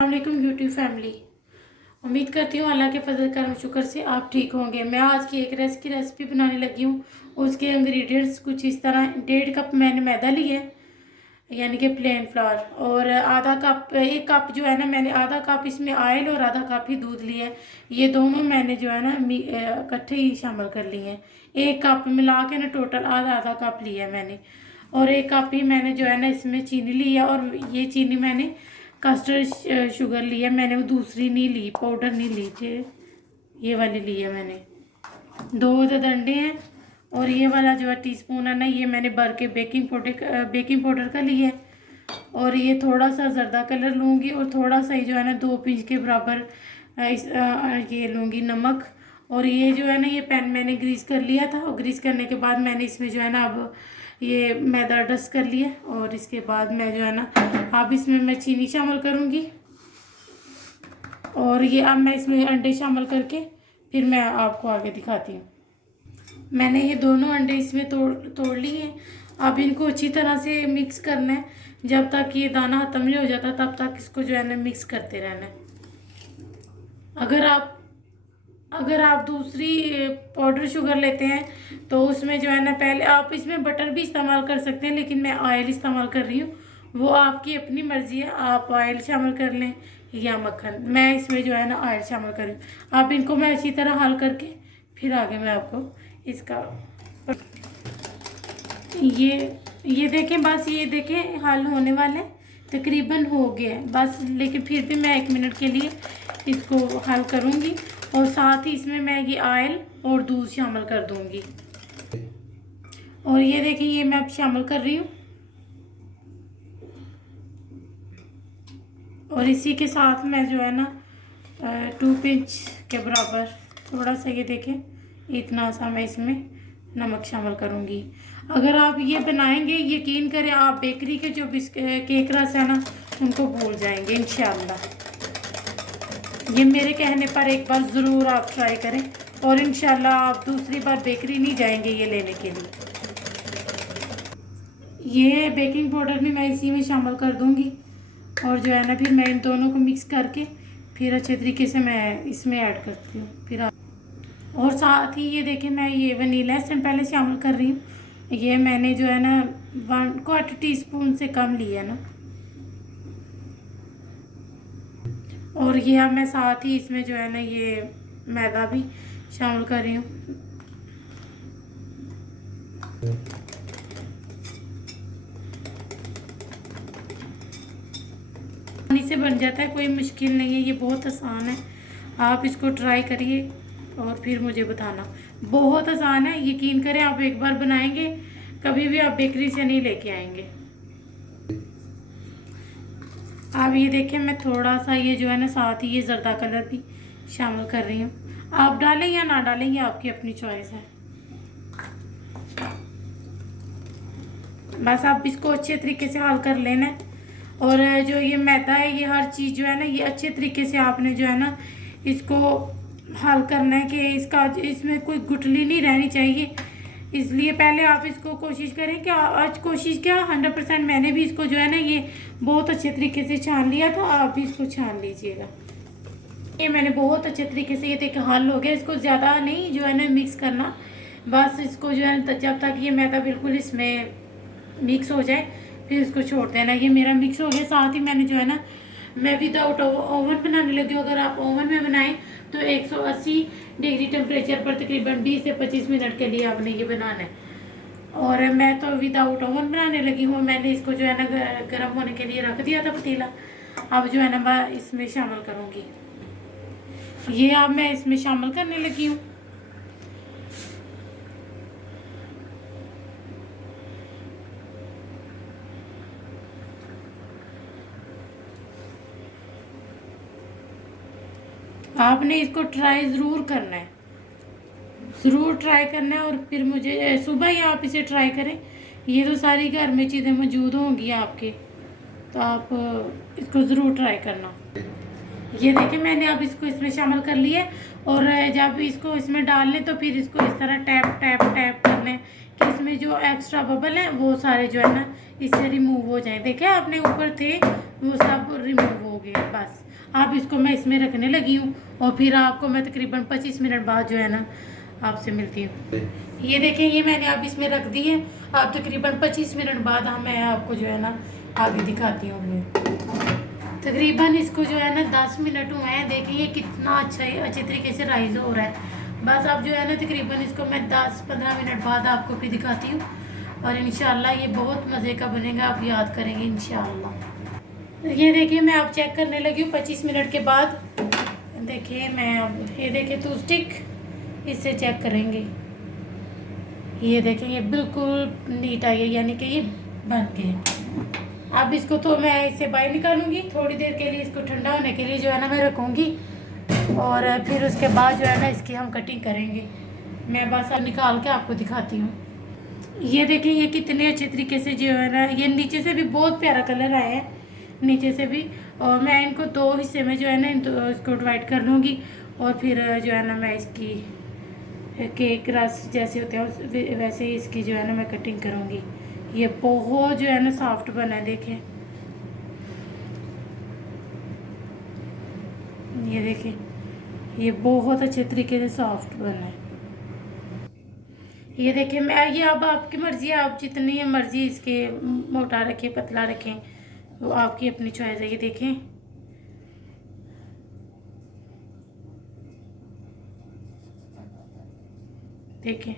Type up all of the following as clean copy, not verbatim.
अस्सलामुअलैकुम YouTube family. उम्मीद करती हूँ अल्लाह के फजल करम शुक्र से आप ठीक होंगे। मैं आज की एक रेसिपी बनाने लगी हूँ। उसके इंग्रेडिएंट्स कुछ इस तरह। 1.5 कप मैंने मैदा लिया है, यानी कि प्लेन फ्लावर, और आधा कप, 1 कप जो है ना, मैंने आधा कप इसमें ऑयल और आधा कप ही दूध लिया है। ये दोनों मैंने जो है ना इकट्ठे ही शामिल कर लिए हैं। 1 कप मिला के ना टोटल आधा आधा कप लिया है मैंने। और 1 कप ही मैंने जो है ना इसमें चीनी ली है, और ये चीनी मैंने कस्टर्ड शुगर ली है। मैंने वो दूसरी नहीं ली, पाउडर नहीं ली थी, ये वाली ली है मैंने। 2 डंडे हैं, और ये वाला जो है टीस्पून है ना, ये मैंने भर के बेकिंग पाउडर का लिया है। और ये थोड़ा सा जर्दा कलर लूँगी, और थोड़ा सा ही जो है ना 2 पिंच के बराबर ये लूँगी नमक। और ये जो है ना, ये पैन मैंने ग्रीस कर लिया था, और ग्रीस करने के बाद मैंने इसमें जो है ना अब ये मैदा डस्ट कर लिया। और इसके बाद मैं जो है ना अब इसमें मैं चीनी शामिल करूँगी, और ये अब मैं इसमें अंडे शामिल करके फिर मैं आपको आगे दिखाती हूँ। मैंने ये दोनों अंडे इसमें तोड़ लिए हैं। अब इनको अच्छी तरह से मिक्स करना है, जब तक ये दाना ख़त्म नहीं हो जाता तब तक इसको जो है ना मिक्स करते रहना है। अगर आप दूसरी पाउडर शुगर लेते हैं तो उसमें जो है ना, पहले आप इसमें बटर भी इस्तेमाल कर सकते हैं, लेकिन मैं ऑयल इस्तेमाल कर रही हूँ। वो आपकी अपनी मर्ज़ी है, आप ऑयल शामिल कर लें या मक्खन। मैं इसमें जो है ना ऑयल शामिल कर रही हूँ। अब इनको मैं अच्छी तरह हल करके फिर आगे मैं आपको इसका ये देखें, बस ये देखें हल होने वाले, तकरीबन हो गया बस। लेकिन फिर भी मैं 1 मिनट के लिए इसको हल करूँगी, और साथ ही इसमें मैं ये ऑयल और दूध शामिल कर दूँगी। और ये देखिए, ये मैं अब शामिल कर रही हूँ, और इसी के साथ मैं जो है ना 2 पिंच के बराबर थोड़ा सा, ये देखें इतना सा मैं इसमें नमक शामिल करूँगी। अगर आप ये बनाएंगे, यकीन करें आप बेकरी के जो केक रस है ना उनको भूल जाएंगे इंशाल्लाह। ये मेरे कहने पर एक बार ज़रूर आप ट्राई करें, और इंशाल्लाह आप दूसरी बार बेकरी नहीं जाएंगे ये लेने के लिए। ये बेकिंग पाउडर भी मैं इसी में शामिल कर दूंगी, और जो है ना फिर मैं इन दोनों को मिक्स करके फिर अच्छे तरीके से मैं इसमें ऐड करती हूँ फिर और साथ ही ये देखें, मैं ये वनीला एसेंस पहले शामिल कर रही हूँ। ये मैंने जो है ना 1/4 टीस्पून से कम लिया ना। और ये अब मैं साथ ही इसमें जो है ना ये मैदा भी शामिल कर रही हूँ। से बन जाता है, कोई मुश्किल नहीं है, ये बहुत आसान है। आप इसको ट्राई करिए और फिर मुझे बताना। बहुत आसान है, यकीन करें, आप एक बार बनाएंगे कभी भी आप बेकरी से नहीं लेके आएंगे। आप ये देखें, मैं थोड़ा सा ये जो है ना साथ ही ये जर्दा कलर भी शामिल कर रही हूँ। आप डालें या ना डालें, ये आपकी अपनी चॉइस है। बस आप इसको अच्छे तरीके से हल कर लेना है। और जो ये मैदा है, ये हर चीज़ जो है ना, ये अच्छे तरीके से आपने जो है ना इसको हल करना है कि इसमें कोई गुठली नहीं रहनी चाहिए। इसलिए पहले आप इसको कोशिश करें कि आज कोशिश क्या 100% मैंने भी इसको जो है ना ये बहुत अच्छे तरीके से छान लिया, तो आप भी इसको छान लीजिएगा। ये मैंने बहुत अच्छे तरीके से ये देखिए हल हो गया। इसको ज़्यादा नहीं जो है ना मिक्स करना, बस इसको जो है जब तक ये मैदा बिल्कुल इसमें मिक्स हो जाए फिर इसको छोड़ देना। ये मेरा मिक्स हो गया। साथ ही मैंने जो है ना, मैं विदाउट ओवन बनाने लगी हूँ। अगर आप ओवन में बनाएं तो 180 डिग्री टेम्परेचर पर तकरीबन 20 से 25 मिनट के लिए आपने ये बनाना है। और मैं तो विदाउट ओवन बनाने लगी हूँ। मैंने इसको जो है ना गर्म होने के लिए रख दिया था पतीला। अब जो है ना मैं इसमें शामिल करूँगी। ये अब मैं इसमें शामिल करने लगी हूँ। आपने इसको ट्राई ज़रूर करना है, ज़रूर ट्राई करना है। और फिर मुझे सुबह ही आप इसे ट्राई करें। ये तो सारी घर में चीज़ें मौजूद होंगी आपके, तो आप इसको ज़रूर ट्राई करना। ये देखें, मैंने अब इसको इसमें शामिल कर लिया। और जब इसको इसमें डाल लें तो फिर इसको इस तरह टैप टैप टैप कर लें कि इसमें जो एक्स्ट्रा बबल हैं वो सारे जो है ना इससे रिमूव हो जाएं। देखें, आपने ऊपर थे वो सब रिमूव हो गए बस। अब इसको मैं इसमें रखने लगी हूँ और फिर आपको मैं तकरीबन 25 मिनट बाद जो है ना आपसे मिलती हूँ। ये देखें, ये मैंने अब इसमें रख दी है। अब तकरीबन 25 मिनट बाद मैं आपको जो है ना आगे दिखाती हूँ। तकरीबन इसको जो है ना 10 मिनट हुए हैं। देखें ये कितना अच्छे तरीके से राइज हो रहा है। बस अब जो है ना तकरीबन इसको मैं 10-15 मिनट बाद आपको फिर दिखाती हूँ और इंशाल्लाह ये बहुत मज़े का बनेगा, आप याद करेंगे इंशाल्लाह। ये देखिए मैं अब चेक करने लगी हूँ 25 मिनट के बाद। देखिए मैं अब ये देखिए टूथ स्टिक इससे चेक करेंगे। ये देखें ये बिल्कुल नीट आई है, यानी कि ये बन गए। अब इसको तो मैं इससे बाहर निकालूंगी, थोड़ी देर के लिए इसको ठंडा होने के लिए जो है ना मैं रखूँगी और फिर उसके बाद जो है ना इसकी हम कटिंग करेंगे। मैं बस अब निकाल के आपको दिखाती हूँ। ये देखिए ये कितने अच्छे तरीके से जो है ना, ये नीचे से भी बहुत प्यारा कलर आया है, नीचे से भी। और मैं इनको 2 हिस्से में जो है ना इसको डिवाइड कर लूँगी और फिर जो है ना मैं इसकी केक रस जैसे होते हैं वैसे ही इसकी जो है ना मैं कटिंग करूँगी। ये बहुत जो है ना सॉफ्ट बना है, देखें ये देखें ये बहुत अच्छे तरीके से सॉफ्ट बना है। ये देखें मैं ये अब आपकी मर्ज़ी है, आप जितनी मर्ज़ी इसके मोटा रखें पतला रखें वो आपकी अपनी चॉइस है। ये देखें देखें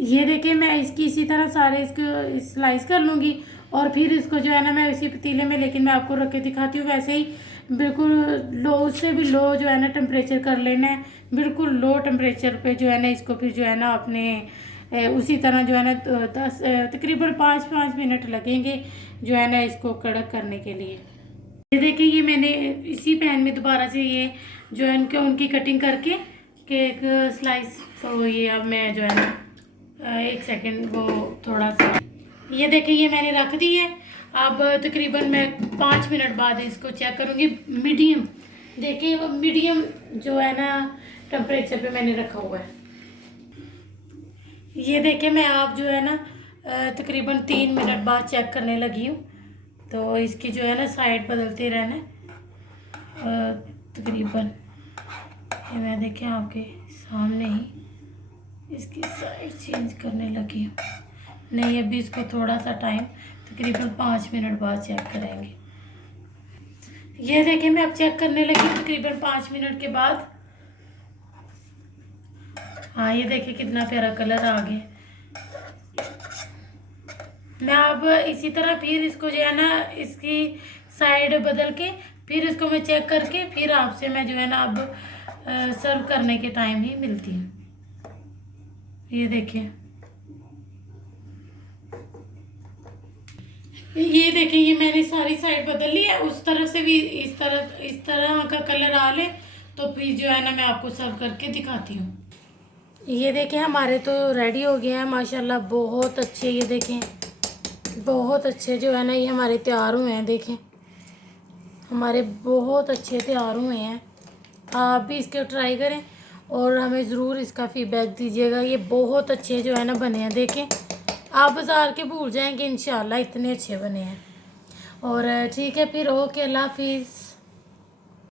ये देखिए मैं इसकी इसी तरह सारे इसको स्लाइस कर लूँगी और फिर इसको जो है ना मैं इसी पतीले में, लेकिन मैं आपको रख के दिखाती हूँ वैसे ही बिल्कुल लो, उससे भी लो जो है ना टेम्परेचर कर लेना है। बिल्कुल लो टेम्परेचर पे जो है ना इसको फिर जो है ना अपने उसी तरह जो है ना तकरीबन 5 मिनट लगेंगे जो है ना इसको कड़क करने के लिए। ये देखिए ये मैंने इसी पैन में दोबारा से ये जो है इनके उनकी कटिंग करके केक स्लाइस, तो ये अब मैं जो है ना 1 सेकंड वो थोड़ा सा, ये देखिए ये मैंने रख दी है। अब तकरीबन मैं 5 मिनट बाद इसको चेक करूँगी। मीडियम देखिए वो मीडियम जो है ना टेम्परेचर पे मैंने रखा हुआ है। ये देखिए मैं आप जो है ना तकरीबन 3 मिनट बाद चेक करने लगी हूँ। तो इसकी जो है ना साइड बदलते रहना तकरीबन ये मैं देखें आपके सामने ही इसकी साइड चेंज करने लगी हूँ। नहीं अभी इसको थोड़ा सा टाइम तकरीबन 5 मिनट बाद चेक करेंगे। ये देखिए मैं अब चेक करने लगी हूँ तकरीबन 5 मिनट के बाद। हाँ ये देखिए कितना प्यारा कलर आ गया। मैं अब इसी तरह फिर इसको जो है ना इसकी साइड बदल के फिर इसको मैं चेक करके फिर आपसे मैं जो है ना अब सर्व करने के टाइम ही मिलती हूँ। ये देखिए ये मैंने सारी साइड बदल ली है। उस तरफ से भी इस तरह का कलर आ ले तो फिर जो है ना मैं आपको सर्व करके दिखाती हूँ। ये देखें हमारे तो रेडी हो गए हैं माशाल्लाह, बहुत अच्छे। ये देखें बहुत अच्छे जो है ना ये हमारे तैयार हुए हैं। देखें हमारे बहुत अच्छे तैयार हुए हैं। आप भी इसके ट्राई करें और हमें ज़रूर इसका फीडबैक दीजिएगा। ये बहुत अच्छे जो है ना बने हैं। देखें आप बाज़ार के भूल जाएंगे इंशाल्लाह, इतने अच्छे बने हैं। और ठीक है फिर ओके, अल्लाह हाफिज़।